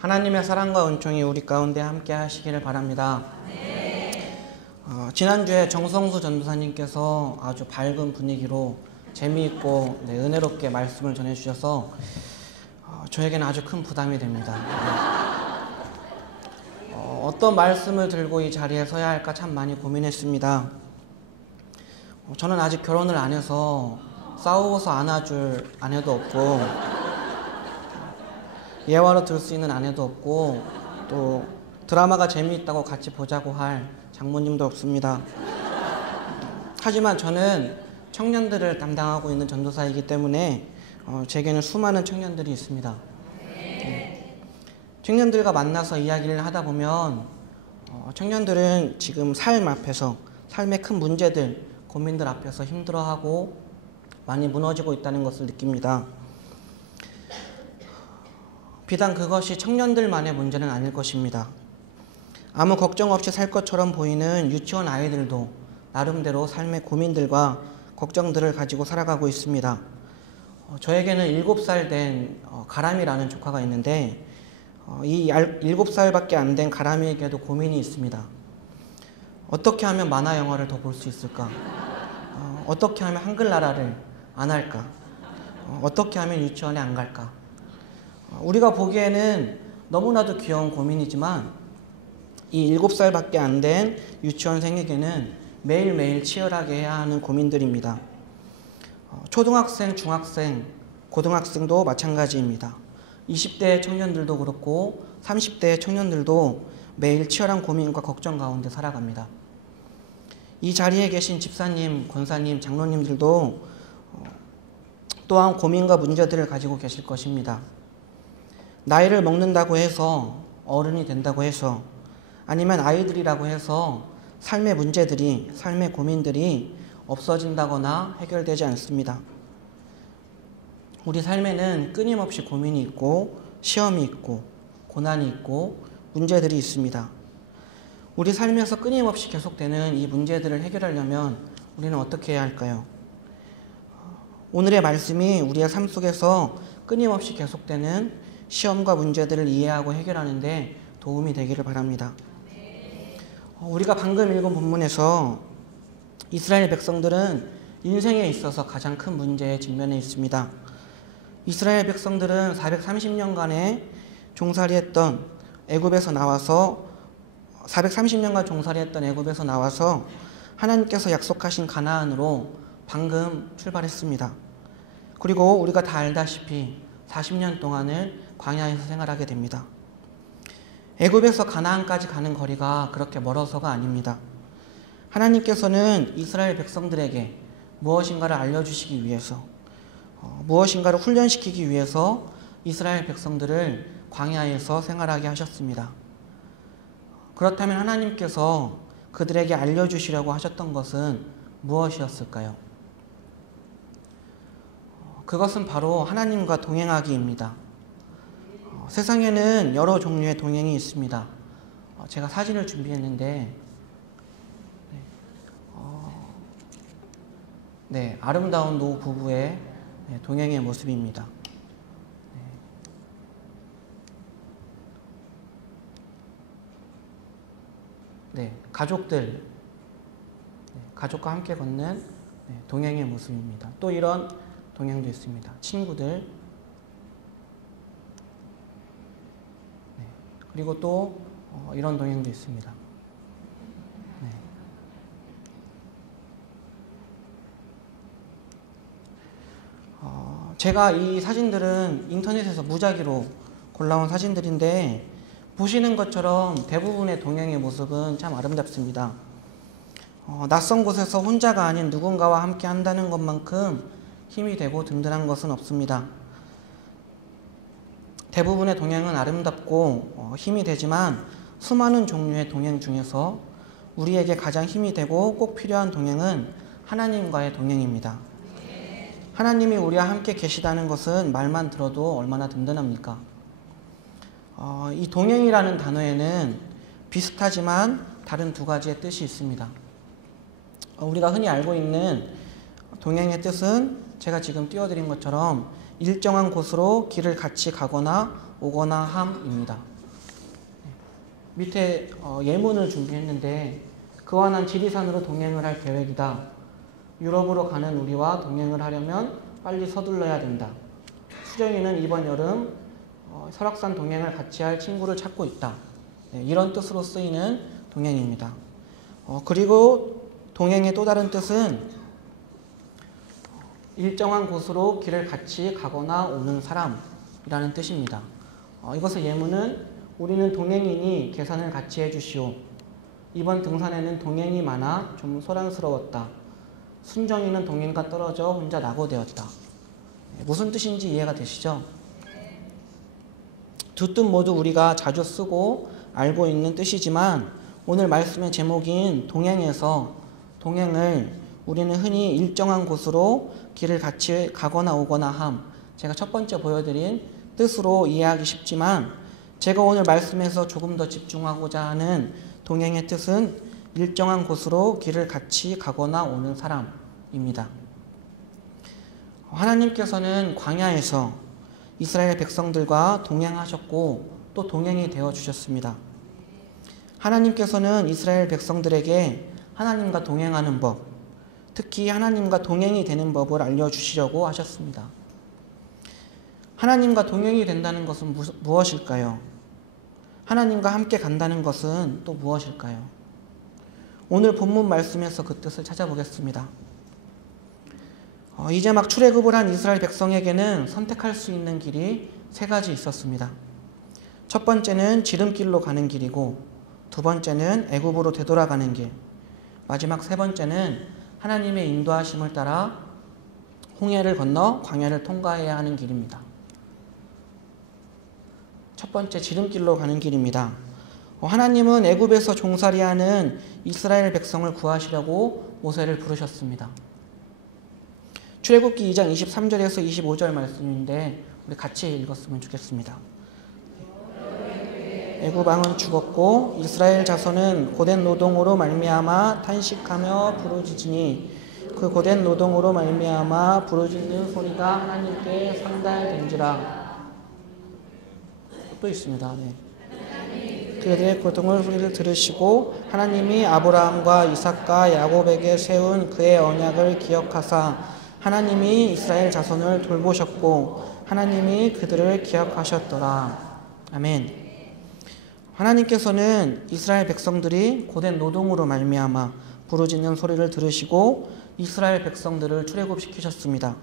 하나님의 사랑과 은총이 우리 가운데 함께 하시기를 바랍니다. 지난주에 정성수 전도사님께서 아주 밝은 분위기로 재미있고 은혜롭게 말씀을 전해주셔서 저에게는 아주 큰 부담이 됩니다. 어떤 말씀을 들고 이 자리에 서야 할까 참 많이 고민했습니다. 저는 아직 결혼을 안 해서 싸우고서 안아줄 아내도 없고 예화로 들 수 있는 아내도 없고 또 드라마가 재미있다고 같이 보자고 할 장모님도 없습니다. 하지만 저는 청년들을 담당하고 있는 전도사이기 때문에 제게는 수많은 청년들이 있습니다. 청년들과 만나서 이야기를 하다 보면 청년들은 지금 삶 앞에서 삶의 큰 문제들, 고민들 앞에서 힘들어하고 많이 무너지고 있다는 것을 느낍니다. 비단 그것이 청년들만의 문제는 아닐 것입니다. 아무 걱정 없이 살 것처럼 보이는 유치원 아이들도 나름대로 삶의 고민들과 걱정들을 가지고 살아가고 있습니다. 저에게는 7살 된 가람이라는 조카가 있는데 이 7살밖에 안 된 가람이에게도 고민이 있습니다. 어떻게 하면 만화 영화를 더 볼 수 있을까? 어떻게 하면 한글나라를 안 할까? 어떻게 하면 유치원에 안 갈까? 우리가 보기에는 너무나도 귀여운 고민이지만 이 7살밖에 안 된 유치원생에게는 매일매일 치열하게 해야 하는 고민들입니다. 초등학생, 중학생, 고등학생도 마찬가지입니다. 20대 청년들도 그렇고 30대 청년들도 매일 치열한 고민과 걱정 가운데 살아갑니다. 이 자리에 계신 집사님, 권사님, 장로님들도 또한 고민과 문제들을 가지고 계실 것입니다. 나이를 먹는다고 해서 어른이 된다고 해서 아니면 아이들이라고 해서 삶의 문제들이, 삶의 고민들이 없어진다거나 해결되지 않습니다. 우리 삶에는 끊임없이 고민이 있고 시험이 있고 고난이 있고 문제들이 있습니다. 우리 삶에서 끊임없이 계속되는 이 문제들을 해결하려면 우리는 어떻게 해야 할까요? 오늘의 말씀이 우리의 삶 속에서 끊임없이 계속되는 시험과 문제들을 이해하고 해결하는 데 도움이 되기를 바랍니다. 우리가 방금 읽은 본문에서 이스라엘 백성들은 인생에 있어서 가장 큰 문제에 직면해 있습니다. 이스라엘 백성들은 430년간의 종살이했던 애굽에서 나와서 430년간 종살이했던 애굽에서 나와서 하나님께서 약속하신 가나안으로 방금 출발했습니다. 그리고 우리가 다 알다시피 40년 동안을 광야에서 생활하게 됩니다. 애굽에서 가나안까지 가는 거리가 그렇게 멀어서가 아닙니다. 하나님께서는 이스라엘 백성들에게 무엇인가를 알려주시기 위해서 무엇인가를 훈련시키기 위해서 이스라엘 백성들을 광야에서 생활하게 하셨습니다. 그렇다면 하나님께서 그들에게 알려주시려고 하셨던 것은 무엇이었을까요? 그것은 바로 하나님과 동행하기입니다. 세상에는 여러 종류의 동행이 있습니다. 제가 사진을 준비했는데 아름다운 노 부부의 동행의 모습입니다. 가족과 함께 걷는 동행의 모습입니다. 또 이런 동행도 있습니다. 친구들, 그리고 또 이런 동행도 있습니다. 제가 이 사진들은 인터넷에서 무작위로 골라온 사진들인데 보시는 것처럼 대부분의 동행의 모습은 참 아름답습니다. 낯선 곳에서 혼자가 아닌 누군가와 함께 한다는 것만큼 힘이 되고 든든한 것은 없습니다. 대부분의 동행은 아름답고 힘이 되지만 수많은 종류의 동행 중에서 우리에게 가장 힘이 되고 꼭 필요한 동행은 하나님과의 동행입니다. 하나님이 우리와 함께 계시다는 것은 말만 들어도 얼마나 든든합니까? 이 동행이라는 단어에는 비슷하지만 다른 두 가지의 뜻이 있습니다. 우리가 흔히 알고 있는 동행의 뜻은 제가 지금 띄워드린 것처럼 일정한 곳으로 길을 같이 가거나 오거나 함입니다. 밑에 예문을 준비했는데 그와 난 지리산으로 동행을 할 계획이다. 유럽으로 가는 우리와 동행을 하려면 빨리 서둘러야 된다. 수정이는 이번 여름 설악산 동행을 같이 할 친구를 찾고 있다. 이런 뜻으로 쓰이는 동행입니다. 그리고 동행의 또 다른 뜻은 일정한 곳으로 길을 같이 가거나 오는 사람이라는 뜻입니다. 이것의 예문은 우리는 동행이니 계산을 같이 해주시오. 이번 등산에는 동행이 많아 좀 소란스러웠다. 순정이는 동행과 떨어져 혼자 낙오되었다. 무슨 뜻인지 이해가 되시죠? 두 뜻 모두 우리가 자주 쓰고 알고 있는 뜻이지만 오늘 말씀의 제목인 동행에서 동행을 우리는 흔히 일정한 곳으로 길을 같이 가거나 오거나 함, 제가 첫 번째 보여드린 뜻으로 이해하기 쉽지만 제가 오늘 말씀에서 조금 더 집중하고자 하는 동행의 뜻은 일정한 곳으로 길을 같이 가거나 오는 사람입니다. 하나님께서는 광야에서 이스라엘 백성들과 동행하셨고 또 동행이 되어 주셨습니다. 하나님께서는 이스라엘 백성들에게 하나님과 동행하는 법, 특히 하나님과 동행이 되는 법을 알려주시려고 하셨습니다. 하나님과 동행이 된다는 것은 무엇일까요? 하나님과 함께 간다는 것은 또 무엇일까요? 오늘 본문 말씀에서 그 뜻을 찾아보겠습니다. 이제 막 출애굽을 한 이스라엘 백성에게는 선택할 수 있는 길이 세 가지 있었습니다. 첫 번째는 지름길로 가는 길이고, 두 번째는 애굽으로 되돌아가는 길, 마지막 세 번째는 하나님의 인도하심을 따라 홍해를 건너 광야를 통과해야 하는 길입니다. 첫 번째, 지름길로 가는 길입니다. 하나님은 애굽에서 종살이하는 이스라엘 백성을 구하시려고 모세를 부르셨습니다. 출애굽기 2장 23절에서 25절 말씀인데 우리 같이 읽었으면 좋겠습니다. 애굽 왕은 죽었고 이스라엘 자손은 고된 노동으로 말미암아 탄식하며 부르짖으니 그 고된 노동으로 말미암아 부르짖는 소리가 하나님께 상달된지라. 또 있습니다. 그들의 고통을 소리를 들으시고 하나님이 아브라함과 이삭과 야곱에게 세운 그의 언약을 기억하사 하나님이 이스라엘 자손을 돌보셨고 하나님이 그들을 기억하셨더라. 아멘. 하나님께서는 이스라엘 백성들이 고된 노동으로 말미암아 부르짖는 소리를 들으시고 이스라엘 백성들을 출애굽시키셨습니다.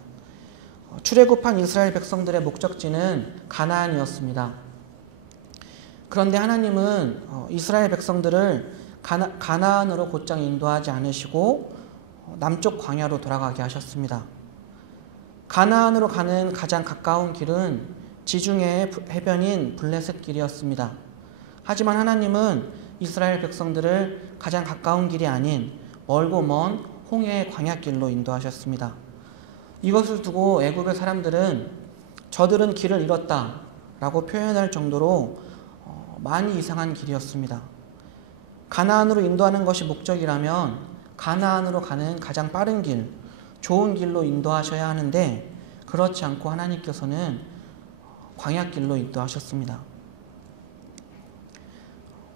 출애굽한 이스라엘 백성들의 목적지는 가나안이었습니다. 그런데 하나님은 이스라엘 백성들을 가나안으로 곧장 인도하지 않으시고 남쪽 광야로 돌아가게 하셨습니다. 가나안으로 가는 가장 가까운 길은 지중해의 해변인 블레셋 길이었습니다. 하지만 하나님은 이스라엘 백성들을 가장 가까운 길이 아닌 멀고 먼 홍해의 광야길로 인도하셨습니다. 이것을 두고 애굽의 사람들은 저들은 길을 잃었다라고 표현할 정도로 많이 이상한 길이었습니다. 가나안으로 인도하는 것이 목적이라면 가나안으로 가는 가장 빠른 길, 좋은 길로 인도하셔야 하는데 그렇지 않고 하나님께서는 광야길로 인도하셨습니다.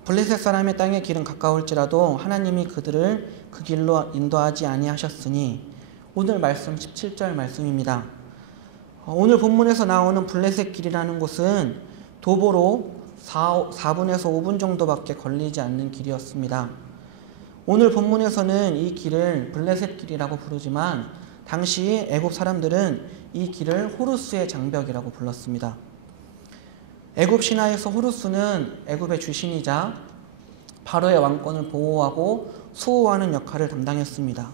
블레셋 사람의 땅의 길은 가까울지라도 하나님이 그들을 그 길로 인도하지 아니하셨으니 오늘 말씀 17절 말씀입니다. 오늘 본문에서 나오는 블레셋 길이라는 곳은 도보로 4분에서 5분 정도밖에 걸리지 않는 길이었습니다. 오늘 본문에서는 이 길을 블레셋 길이라고 부르지만 당시 애굽 사람들은 이 길을 호루스의 장벽이라고 불렀습니다. 애굽 신화에서 호루스는 애굽의 주신이자 바로의 왕권을 보호하고 수호하는 역할을 담당했습니다.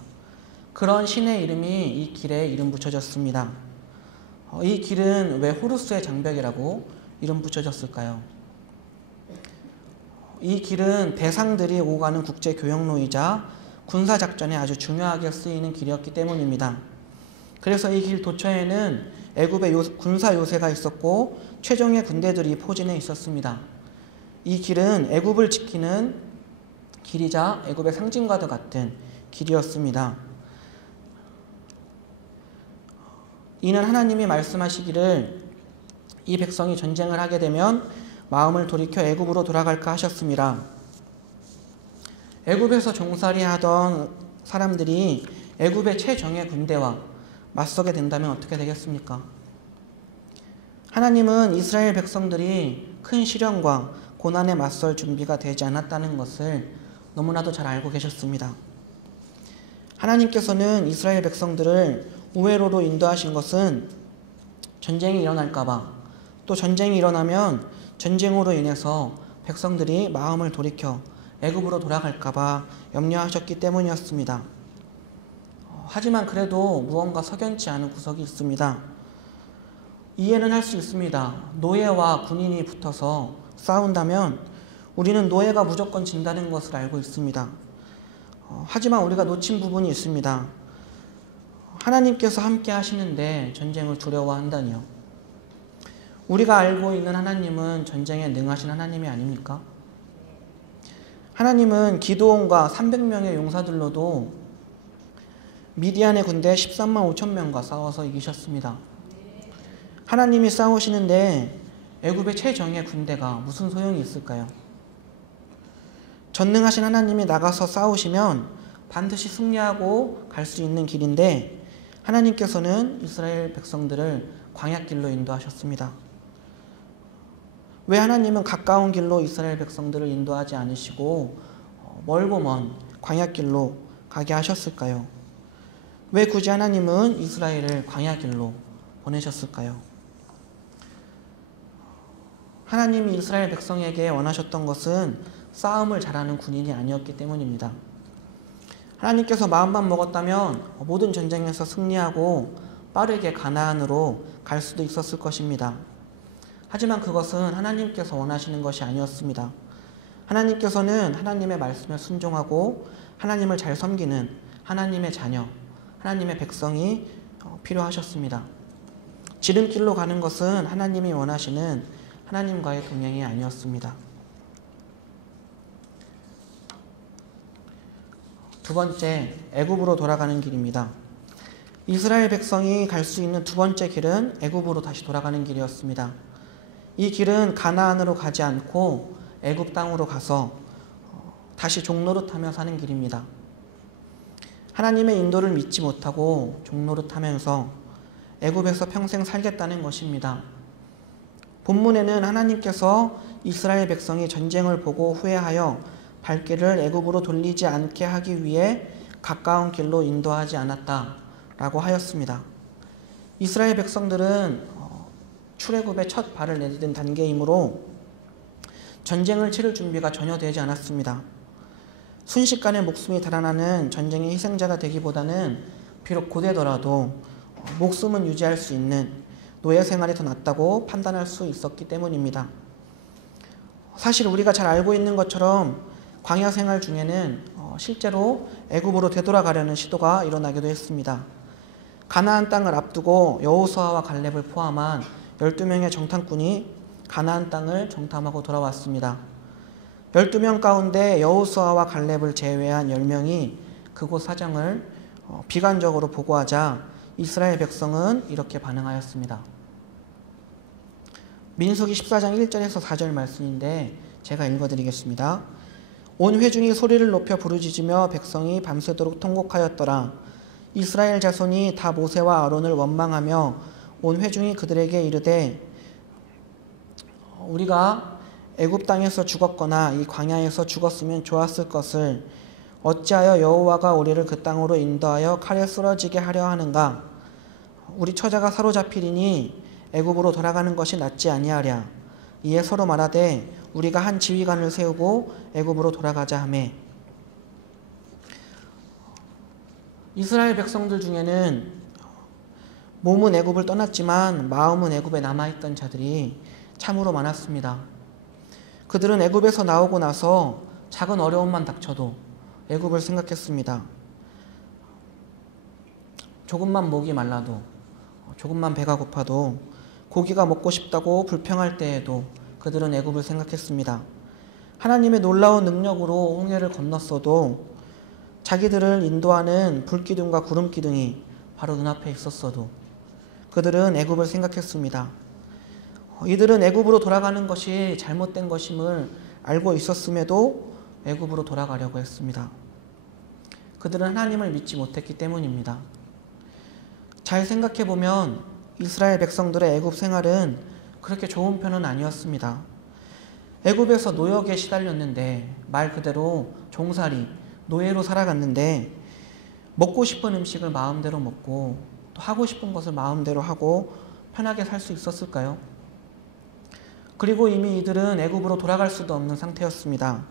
그런 신의 이름이 이 길에 이름 붙여졌습니다. 이 길은 왜 호루스의 장벽이라고 이름 붙여졌을까요? 이 길은 대상들이 오가는 국제 교역로이자 군사작전에 아주 중요하게 쓰이는 길이었기 때문입니다. 그래서 이 길 도처에는 애굽의 군사 요새가 있었고 최종의 군대들이 포진해 있었습니다. 이 길은 애굽을 지키는 길이자 애굽의 상징과도 같은 길이었습니다. 이는 하나님이 말씀하시기를 이 백성이 전쟁을 하게 되면 마음을 돌이켜 애굽으로 돌아갈까 하셨습니다. 애굽에서 종살이 하던 사람들이 애굽의 최정예 군대와 맞서게 된다면 어떻게 되겠습니까? 하나님은 이스라엘 백성들이 큰 시련과 고난에 맞설 준비가 되지 않았다는 것을 너무나도 잘 알고 계셨습니다. 하나님께서는 이스라엘 백성들을 우회로로 인도하신 것은 전쟁이 일어날까봐, 또 전쟁이 일어나면 전쟁으로 인해서 백성들이 마음을 돌이켜 애굽으로 돌아갈까봐 염려하셨기 때문이었습니다. 하지만 그래도 무언가 석연치 않은 구석이 있습니다. 이해는 할 수 있습니다. 노예와 군인이 붙어서 싸운다면 우리는 노예가 무조건 진다는 것을 알고 있습니다. 하지만 우리가 놓친 부분이 있습니다. 하나님께서 함께 하시는데 전쟁을 두려워한다니요. 우리가 알고 있는 하나님은 전쟁에 능하신 하나님이 아닙니까? 하나님은 기드온과 300명의 용사들로도 미디안의 군대 13만 5천 명과 싸워서 이기셨습니다. 하나님이 싸우시는데 애굽의 최정예 군대가 무슨 소용이 있을까요? 전능하신 하나님이 나가서 싸우시면 반드시 승리하고 갈 수 있는 길인데 하나님께서는 이스라엘 백성들을 광야길로 인도하셨습니다. 왜 하나님은 가까운 길로 이스라엘 백성들을 인도하지 않으시고 멀고 먼 광야길로 가게 하셨을까요? 왜 굳이 하나님은 이스라엘을 광야길로 보내셨을까요? 하나님이 이스라엘 백성에게 원하셨던 것은 싸움을 잘하는 군인이 아니었기 때문입니다. 하나님께서 마음만 먹었다면 모든 전쟁에서 승리하고 빠르게 가나안으로 갈 수도 있었을 것입니다. 하지만 그것은 하나님께서 원하시는 것이 아니었습니다. 하나님께서는 하나님의 말씀에 순종하고 하나님을 잘 섬기는 하나님의 자녀, 하나님의 백성이 필요하셨습니다. 지름길로 가는 것은 하나님이 원하시는 하나님과의 동행이 아니었습니다. 두 번째, 애굽으로 돌아가는 길입니다. 이스라엘 백성이 갈 수 있는 두 번째 길은 애굽으로 다시 돌아가는 길이었습니다. 이 길은 가나안으로 가지 않고 애굽 땅으로 가서 다시 종노릇하며 사는 길입니다. 하나님의 인도를 믿지 못하고 종노릇하면서 애굽에서 평생 살겠다는 것입니다. 본문에는 하나님께서 이스라엘 백성이 전쟁을 보고 후회하여 발길을 애굽으로 돌리지 않게 하기 위해 가까운 길로 인도하지 않았다라고 하였습니다. 이스라엘 백성들은 출애굽의 첫 발을 내딛은 단계이므로 전쟁을 치를 준비가 전혀 되지 않았습니다. 순식간에 목숨이 달아나는 전쟁의 희생자가 되기보다는 비록 고되더라도 목숨은 유지할 수 있는 노예 생활이 더 낫다고 판단할 수 있었기 때문입니다. 사실 우리가 잘 알고 있는 것처럼 광야 생활 중에는 실제로 애굽으로 되돌아가려는 시도가 일어나기도 했습니다. 가나안 땅을 앞두고 여호수아와 갈렙을 포함한 12명의 정탐꾼이 가나안 땅을 정탐하고 돌아왔습니다. 12명 가운데 여호수아와 갈렙을 제외한 10명이 그곳 사정을 비관적으로 보고하자 이스라엘 백성은 이렇게 반응하였습니다. 민수기 14장 1절에서 4절 말씀인데 제가 읽어드리겠습니다. 온 회중이 소리를 높여 부르짖으며 백성이 밤새도록 통곡하였더라. 이스라엘 자손이 다 모세와 아론을 원망하며 온 회중이 그들에게 이르되 우리가 애굽 땅에서 죽었거나 이 광야에서 죽었으면 좋았을 것을 어찌하여 여호와가 우리를 그 땅으로 인도하여 칼에 쓰러지게 하려 하는가? 우리 처자가 사로잡히리니 애굽으로 돌아가는 것이 낫지 아니하랴. 이에 서로 말하되 우리가 한 지휘관을 세우고 애굽으로 돌아가자 하매. 이스라엘 백성들 중에는 몸은 애굽을 떠났지만 마음은 애굽에 남아있던 자들이 참으로 많았습니다. 그들은 애굽에서 나오고 나서 작은 어려움만 닥쳐도 애굽을 생각했습니다. 조금만 목이 말라도, 조금만 배가 고파도, 고기가 먹고 싶다고 불평할 때에도 그들은 애굽을 생각했습니다. 하나님의 놀라운 능력으로 홍해를 건넜어도, 자기들을 인도하는 불기둥과 구름기둥이 바로 눈앞에 있었어도 그들은 애굽을 생각했습니다. 이들은 애굽으로 돌아가는 것이 잘못된 것임을 알고 있었음에도 애굽으로 돌아가려고 했습니다. 그들은 하나님을 믿지 못했기 때문입니다. 잘 생각해 보면 이스라엘 백성들의 애굽 생활은 그렇게 좋은 편은 아니었습니다. 애굽에서 노역에 시달렸는데, 말 그대로 종살이, 노예로 살아갔는데, 먹고 싶은 음식을 마음대로 먹고 또 하고 싶은 것을 마음대로 하고 편하게 살 수 있었을까요? 그리고 이미 이들은 애굽으로 돌아갈 수도 없는 상태였습니다.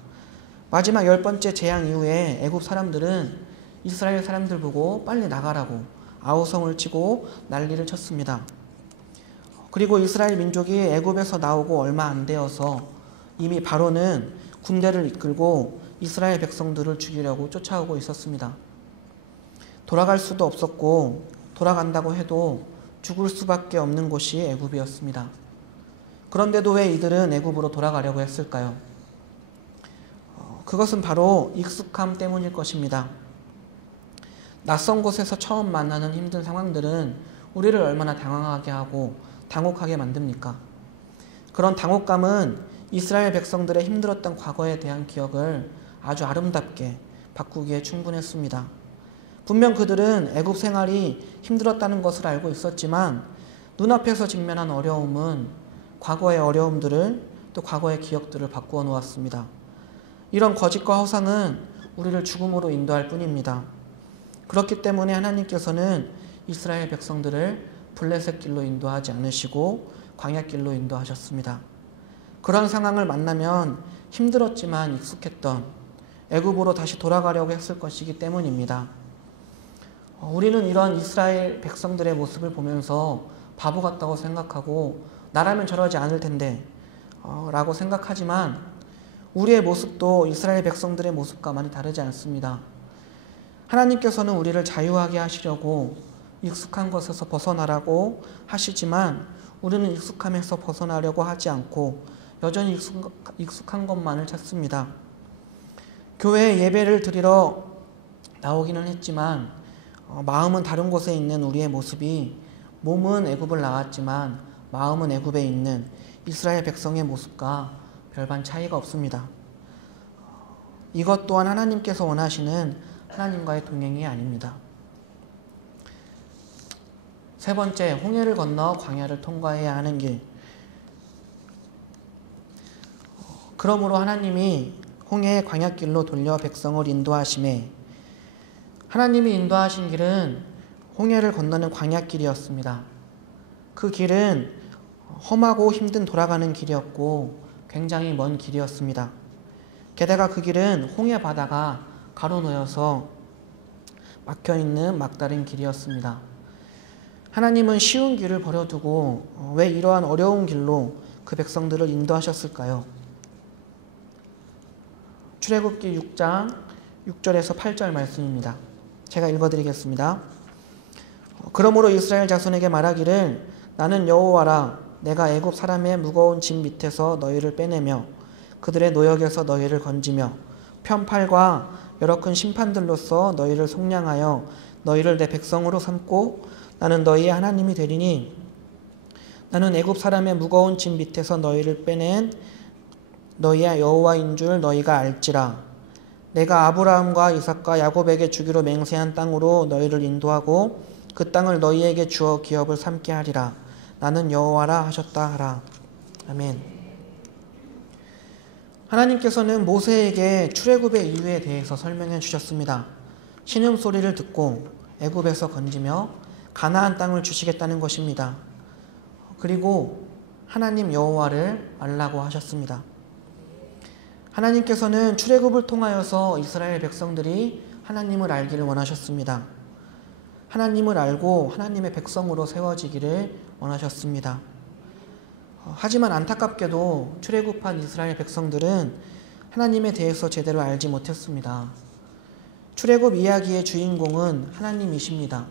마지막 10번째 재앙 이후에 애굽 사람들은 이스라엘 사람들 보고 빨리 나가라고 아우성을 치고 난리를 쳤습니다. 그리고 이스라엘 민족이 애굽에서 나오고 얼마 안 되어서 이미 바로는 군대를 이끌고 이스라엘 백성들을 죽이려고 쫓아오고 있었습니다. 돌아갈 수도 없었고 돌아간다고 해도 죽을 수밖에 없는 곳이 애굽이었습니다. 그런데도 왜 이들은 애굽으로 돌아가려고 했을까요? 그것은 바로 익숙함 때문일 것입니다. 낯선 곳에서 처음 만나는 힘든 상황들은 우리를 얼마나 당황하게 하고 당혹하게 만듭니까? 그런 당혹감은 이스라엘 백성들의 힘들었던 과거에 대한 기억을 아주 아름답게 바꾸기에 충분했습니다. 분명 그들은 애굽 생활이 힘들었다는 것을 알고 있었지만 눈앞에서 직면한 어려움은 과거의 어려움들을 또 과거의 기억들을 바꾸어 놓았습니다. 이런 거짓과 허상은 우리를 죽음으로 인도할 뿐입니다. 그렇기 때문에 하나님께서는 이스라엘 백성들을 블레셋 길로 인도하지 않으시고 광야 길로 인도하셨습니다. 그런 상황을 만나면 힘들었지만 익숙했던 애굽으로 다시 돌아가려고 했을 것이기 때문입니다. 우리는 이런 이스라엘 백성들의 모습을 보면서 바보 같다고 생각하고 나라면 저러지 않을 텐데 라고 생각하지만 우리의 모습도 이스라엘 백성들의 모습과 많이 다르지 않습니다. 하나님께서는 우리를 자유하게 하시려고 익숙한 것에서 벗어나라고 하시지만 우리는 익숙함에서 벗어나려고 하지 않고 여전히 익숙한 것만을 찾습니다. 교회에 예배를 드리러 나오기는 했지만 마음은 다른 곳에 있는 우리의 모습이 몸은 애굽을 나왔지만 마음은 애굽에 있는 이스라엘 백성의 모습과 별반 차이가 없습니다. 이것 또한 하나님께서 원하시는 하나님과의 동행이 아닙니다. 세 번째, 홍해를 건너 광야를 통과해야 하는 길. 그러므로 하나님이 홍해의 광야길로 돌려 백성을 인도하심에 하나님이 인도하신 길은 홍해를 건너는 광야길이었습니다. 그 길은 험하고 힘든 돌아가는 길이었고 굉장히 먼 길이었습니다. 게다가 그 길은 홍해 바다가 가로놓여서 막혀있는 막다른 길이었습니다. 하나님은 쉬운 길을 버려두고 왜 이러한 어려운 길로 그 백성들을 인도하셨을까요? 출애굽기 6장 6절에서 8절 말씀입니다. 제가 읽어드리겠습니다. 그러므로 이스라엘 자손에게 말하기를 나는 여호와라 내가 애굽 사람의 무거운 짐 밑에서 너희를 빼내며 그들의 노역에서 너희를 건지며 편팔과 여러 큰 심판들로서 너희를 속량하여 너희를 내 백성으로 삼고 나는 너희의 하나님이 되리니 나는 애굽 사람의 무거운 짐 밑에서 너희를 빼낸 너희의 여호와인 줄 너희가 알지라. 내가 아브라함과 이삭과 야곱에게 주기로 맹세한 땅으로 너희를 인도하고 그 땅을 너희에게 주어 기업을 삼게 하리라. 나는 여호와라 하셨다 하라. 아멘. 하나님께서는 모세에게 출애굽의 이유에 대해서 설명해 주셨습니다. 신음소리를 듣고 애굽에서 건지며 가나안 땅을 주시겠다는 것입니다. 그리고 하나님 여호와를 알라고 하셨습니다. 하나님께서는 출애굽을 통하여서 이스라엘 백성들이 하나님을 알기를 원하셨습니다. 하나님을 알고 하나님의 백성으로 세워지기를 원하셨습니다. 하지만 안타깝게도 출애굽한 이스라엘 백성들은 하나님에 대해서 제대로 알지 못했습니다. 출애굽 이야기의 주인공은 하나님이십니다.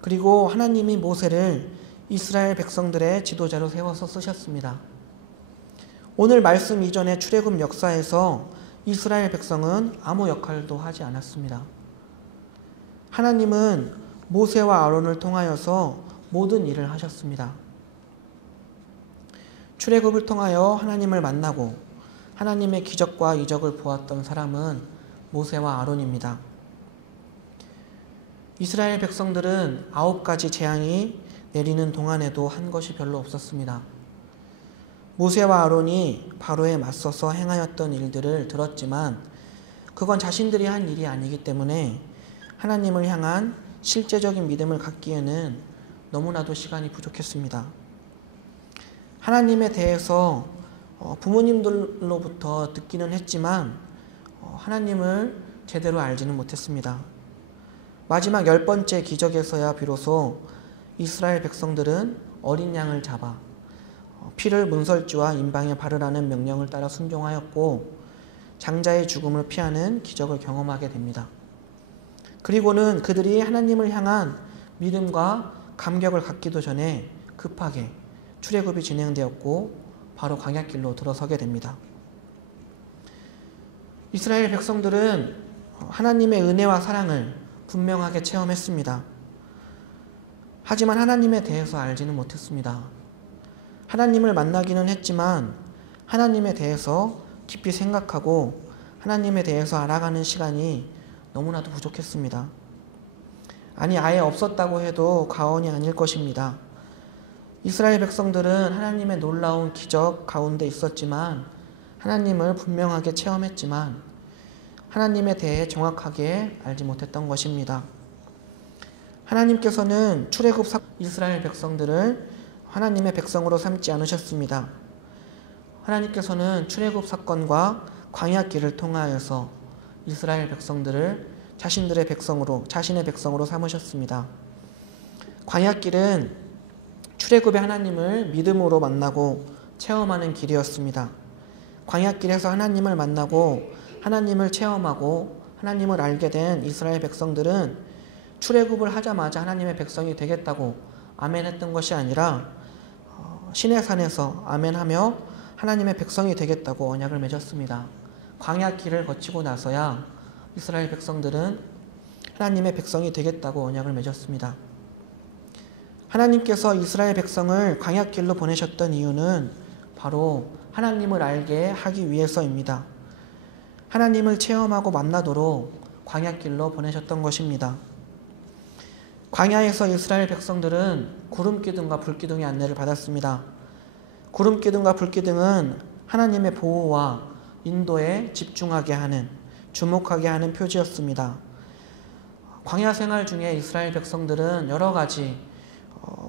그리고 하나님이 모세를 이스라엘 백성들의 지도자로 세워서 쓰셨습니다. 오늘 말씀 이전의 출애굽 역사에서 이스라엘 백성은 아무 역할도 하지 않았습니다. 하나님은 모세와 아론을 통하여서 모든 일을 하셨습니다. 출애굽을 통하여 하나님을 만나고 하나님의 기적과 이적을 보았던 사람은 모세와 아론입니다. 이스라엘 백성들은 9가지 재앙이 내리는 동안에도 한 것이 별로 없었습니다. 모세와 아론이 바로에 맞서서 행하였던 일들을 들었지만 그건 자신들이 한 일이 아니기 때문에 하나님을 향한 실제적인 믿음을 갖기에는 너무나도 시간이 부족했습니다. 하나님에 대해서 부모님들로부터 듣기는 했지만 하나님을 제대로 알지는 못했습니다. 마지막 10번째 기적에서야 비로소 이스라엘 백성들은 어린 양을 잡아 피를 문설주와 임방에 바르라는 명령을 따라 순종하였고 장자의 죽음을 피하는 기적을 경험하게 됩니다. 그리고는 그들이 하나님을 향한 믿음과 감격을 갖기도 전에 급하게 출애굽이 진행되었고 바로 광야길로 들어서게 됩니다. 이스라엘 백성들은 하나님의 은혜와 사랑을 분명하게 체험했습니다. 하지만 하나님에 대해서 알지는 못했습니다. 하나님을 만나기는 했지만 하나님에 대해서 깊이 생각하고 하나님에 대해서 알아가는 시간이 너무나도 부족했습니다. 아니, 아예 없었다고 해도 과언이 아닐 것입니다. 이스라엘 백성들은 하나님의 놀라운 기적 가운데 있었지만 하나님을 분명하게 체험했지만 하나님에 대해 정확하게 알지 못했던 것입니다. 하나님께서는 출애굽 이스라엘 백성들을 하나님의 백성으로 삼지 않으셨습니다. 하나님께서는 출애굽 사건과 광야길을 통하여서 이스라엘 백성들을 자신의 백성으로 삼으셨습니다. 광야길은 출애굽의 하나님을 믿음으로 만나고 체험하는 길이었습니다. 광야길에서 하나님을 만나고 하나님을 체험하고 하나님을 알게 된 이스라엘 백성들은 출애굽을 하자마자 하나님의 백성이 되겠다고 아멘했던 것이 아니라 시내 산에서 아멘하며 하나님의 백성이 되겠다고 언약을 맺었습니다. 광야길을 거치고 나서야 이스라엘 백성들은 하나님의 백성이 되겠다고 언약을 맺었습니다. 하나님께서 이스라엘 백성을 광야길로 보내셨던 이유는 바로 하나님을 알게 하기 위해서입니다. 하나님을 체험하고 만나도록 광야길로 보내셨던 것입니다. 광야에서 이스라엘 백성들은 구름기둥과 불기둥의 안내를 받았습니다. 구름기둥과 불기둥은 하나님의 보호와 인도에 집중하게 하는, 주목하게 하는 표지였습니다. 광야 생활 중에 이스라엘 백성들은 여러 가지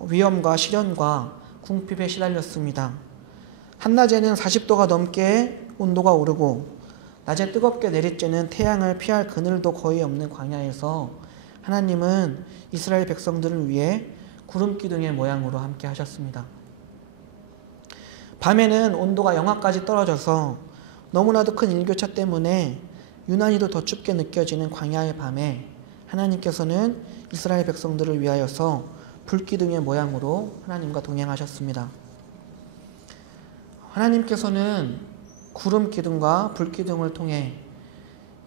위험과 시련과 궁핍에 시달렸습니다. 한낮에는 40도가 넘게 온도가 오르고 낮에 뜨겁게 내리쬐는 태양을 피할 그늘도 거의 없는 광야에서 하나님은 이스라엘 백성들을 위해 구름기둥의 모양으로 함께 하셨습니다. 밤에는 온도가 영하까지 떨어져서 너무나도 큰 일교차 때문에 유난히도 더 춥게 느껴지는 광야의 밤에 하나님께서는 이스라엘 백성들을 위하여서 불기둥의 모양으로 하나님과 동행하셨습니다. 하나님께서는 구름기둥과 불기둥을 통해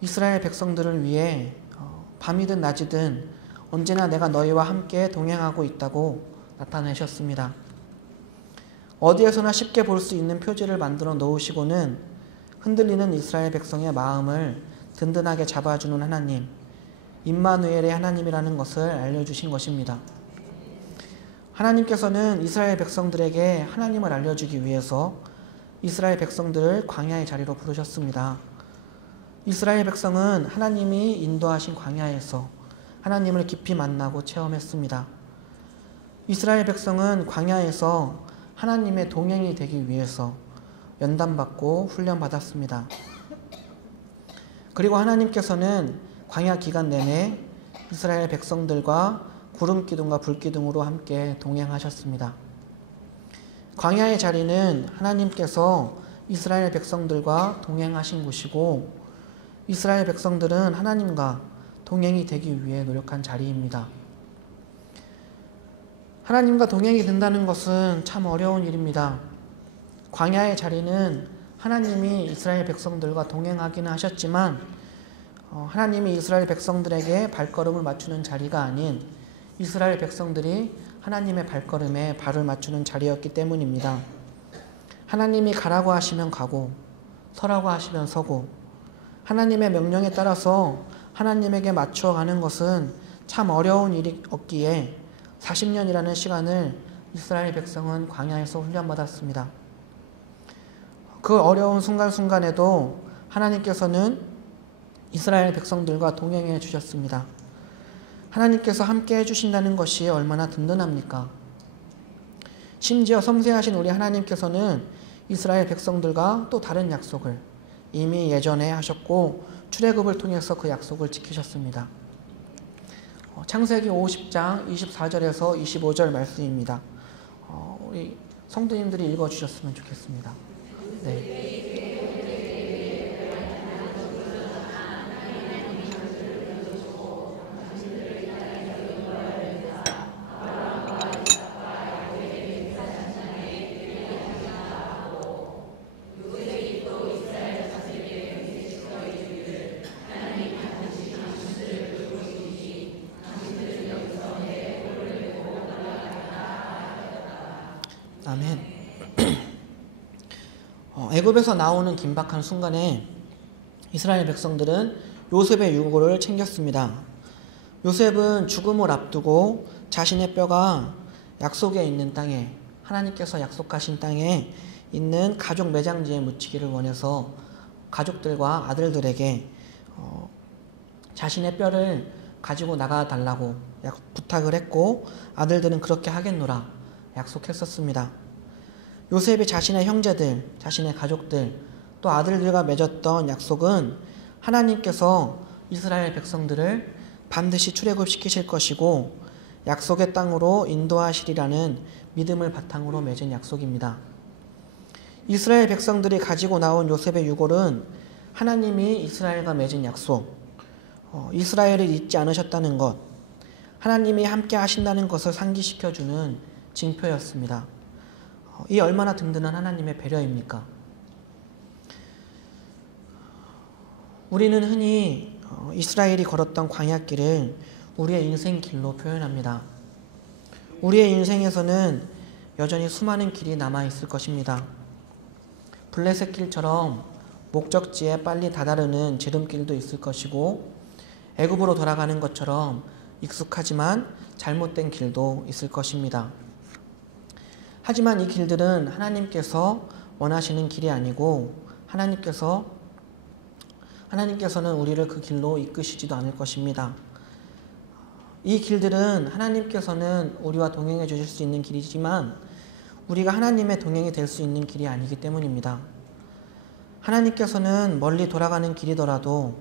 이스라엘 백성들을 위해 밤이든 낮이든 언제나 내가 너희와 함께 동행하고 있다고 나타내셨습니다. 어디에서나 쉽게 볼 수 있는 표지를 만들어 놓으시고는 흔들리는 이스라엘 백성의 마음을 든든하게 잡아주는 하나님, 임마누엘의 하나님이라는 것을 알려주신 것입니다. 하나님께서는 이스라엘 백성들에게 하나님을 알려주기 위해서 이스라엘 백성들을 광야의 자리로 부르셨습니다. 이스라엘 백성은 하나님이 인도하신 광야에서 하나님을 깊이 만나고 체험했습니다. 이스라엘 백성은 광야에서 하나님의 동행이 되기 위해서 연단받고 훈련받았습니다. 그리고 하나님께서는 광야 기간 내내 이스라엘 백성들과 구름기둥과 불기둥으로 함께 동행하셨습니다. 광야의 자리는 하나님께서 이스라엘 백성들과 동행하신 곳이고 이스라엘 백성들은 하나님과 동행이 되기 위해 노력한 자리입니다. 하나님과 동행이 된다는 것은 참 어려운 일입니다. 광야의 자리는 하나님이 이스라엘 백성들과 동행하기는 하셨지만 하나님이 이스라엘 백성들에게 발걸음을 맞추는 자리가 아닌 이스라엘 백성들이 하나님의 발걸음에 발을 맞추는 자리였기 때문입니다. 하나님이 가라고 하시면 가고 서라고 하시면 서고 하나님의 명령에 따라서 하나님에게 맞춰 가는 것은 참 어려운 일이었기에 40년이라는 시간을 이스라엘 백성은 광야에서 훈련받았습니다. 그 어려운 순간순간에도 하나님께서는 이스라엘 백성들과 동행해 주셨습니다. 하나님께서 함께 해주신다는 것이 얼마나 든든합니까? 심지어 섬세하신 우리 하나님께서는 이스라엘 백성들과 또 다른 약속을 이미 예전에 하셨고 출애굽을 통해서 그 약속을 지키셨습니다. 창세기 50장 24절에서 25절 말씀입니다. 우리 성도님들이 읽어주셨으면 좋겠습니다. 네. 아멘. 애굽에서 나오는 긴박한 순간에 이스라엘 백성들은 요셉의 유고를 챙겼습니다. 요셉은 죽음을 앞두고 자신의 뼈가 약속에 있는 땅에, 하나님께서 약속하신 땅에 있는 가족 매장지에 묻히기를 원해서 가족들과 아들들에게 자신의 뼈를 가지고 나가달라고 부탁을 했고 아들들은 그렇게 하겠노라 약속했었습니다. 요셉이 자신의 형제들, 자신의 가족들, 또 아들들과 맺었던 약속은 하나님께서 이스라엘 백성들을 반드시 출애굽시키실 것이고 약속의 땅으로 인도하시리라는 믿음을 바탕으로 맺은 약속입니다. 이스라엘 백성들이 가지고 나온 요셉의 유골은 하나님이 이스라엘과 맺은 약속, 이스라엘을 잊지 않으셨다는 것, 하나님이 함께 하신다는 것을 상기시켜주는 징표였습니다. 이 얼마나 든든한 하나님의 배려입니까? 우리는 흔히 이스라엘이 걸었던 광야길을 우리의 인생길로 표현합니다. 우리의 인생에서는 여전히 수많은 길이 남아있을 것입니다. 블레셋 길처럼 목적지에 빨리 다다르는 지름길도 있을 것이고 애굽으로 돌아가는 것처럼 익숙하지만 잘못된 길도 있을 것입니다. 하지만 이 길들은 하나님께서 원하시는 길이 아니고 하나님께서는 우리를 그 길로 이끄시지도 않을 것입니다. 이 길들은 하나님께서는 우리와 동행해 주실 수 있는 길이지만 우리가 하나님의 동행이 될 수 있는 길이 아니기 때문입니다. 하나님께서는 멀리 돌아가는 길이더라도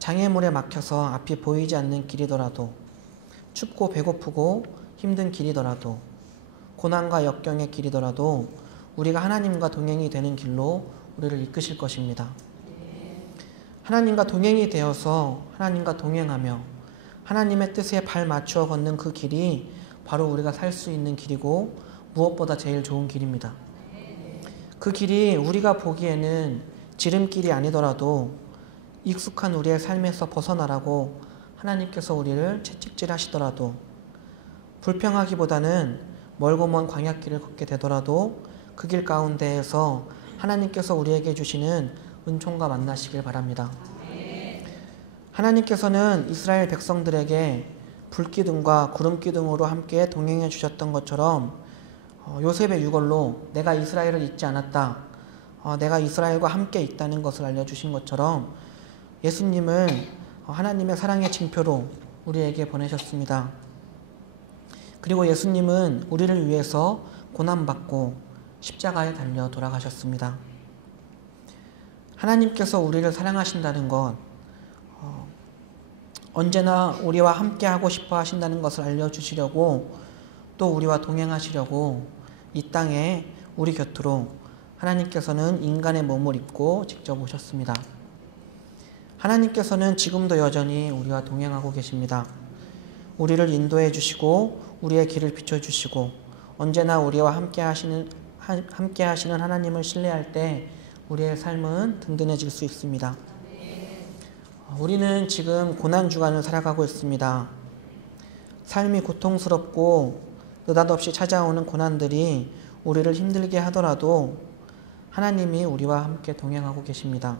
장애물에 막혀서 앞이 보이지 않는 길이더라도 춥고 배고프고 힘든 길이더라도 고난과 역경의 길이더라도 우리가 하나님과 동행이 되는 길로 우리를 이끄실 것입니다. 하나님과 동행이 되어서 하나님과 동행하며 하나님의 뜻에 발 맞추어 걷는 그 길이 바로 우리가 살 수 있는 길이고 무엇보다 제일 좋은 길입니다. 그 길이 우리가 보기에는 지름길이 아니더라도 익숙한 우리의 삶에서 벗어나라고 하나님께서 우리를 채찍질 하시더라도 불평하기보다는 멀고 먼 광야길을 걷게 되더라도 그 길 가운데에서 하나님께서 우리에게 주시는 은총과 만나시길 바랍니다. 하나님께서는 이스라엘 백성들에게 불기둥과 구름기둥으로 함께 동행해 주셨던 것처럼 요셉의 유골로 내가 이스라엘을 잊지 않았다, 내가 이스라엘과 함께 있다는 것을 알려주신 것처럼 예수님을 하나님의 사랑의 징표로 우리에게 보내셨습니다. 그리고 예수님은 우리를 위해서 고난받고 십자가에 달려 돌아가셨습니다. 하나님께서 우리를 사랑하신다는 것, 언제나 우리와 함께 하고 싶어 하신다는 것을 알려주시려고 또 우리와 동행하시려고 이 땅에 우리 곁으로 하나님께서는 인간의 몸을 입고 직접 오셨습니다. 하나님께서는 지금도 여전히 우리와 동행하고 계십니다. 우리를 인도해 주시고 우리의 길을 비춰주시고 언제나 우리와 함께 하시는 하나님을 신뢰할 때 우리의 삶은 든든해질 수 있습니다. 우리는 지금 고난주간을 살아가고 있습니다. 삶이 고통스럽고 느닷없이 찾아오는 고난들이 우리를 힘들게 하더라도 하나님이 우리와 함께 동행하고 계십니다.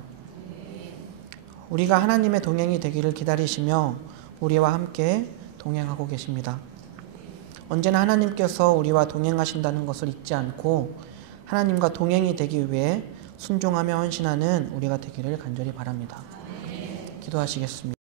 우리가 하나님의 동행이 되기를 기다리시며 우리와 함께 동행하고 계십니다. 언제나 하나님께서 우리와 동행하신다는 것을 잊지 않고 하나님과 동행이 되기 위해 순종하며 헌신하는 우리가 되기를 간절히 바랍니다. 기도하시겠습니다.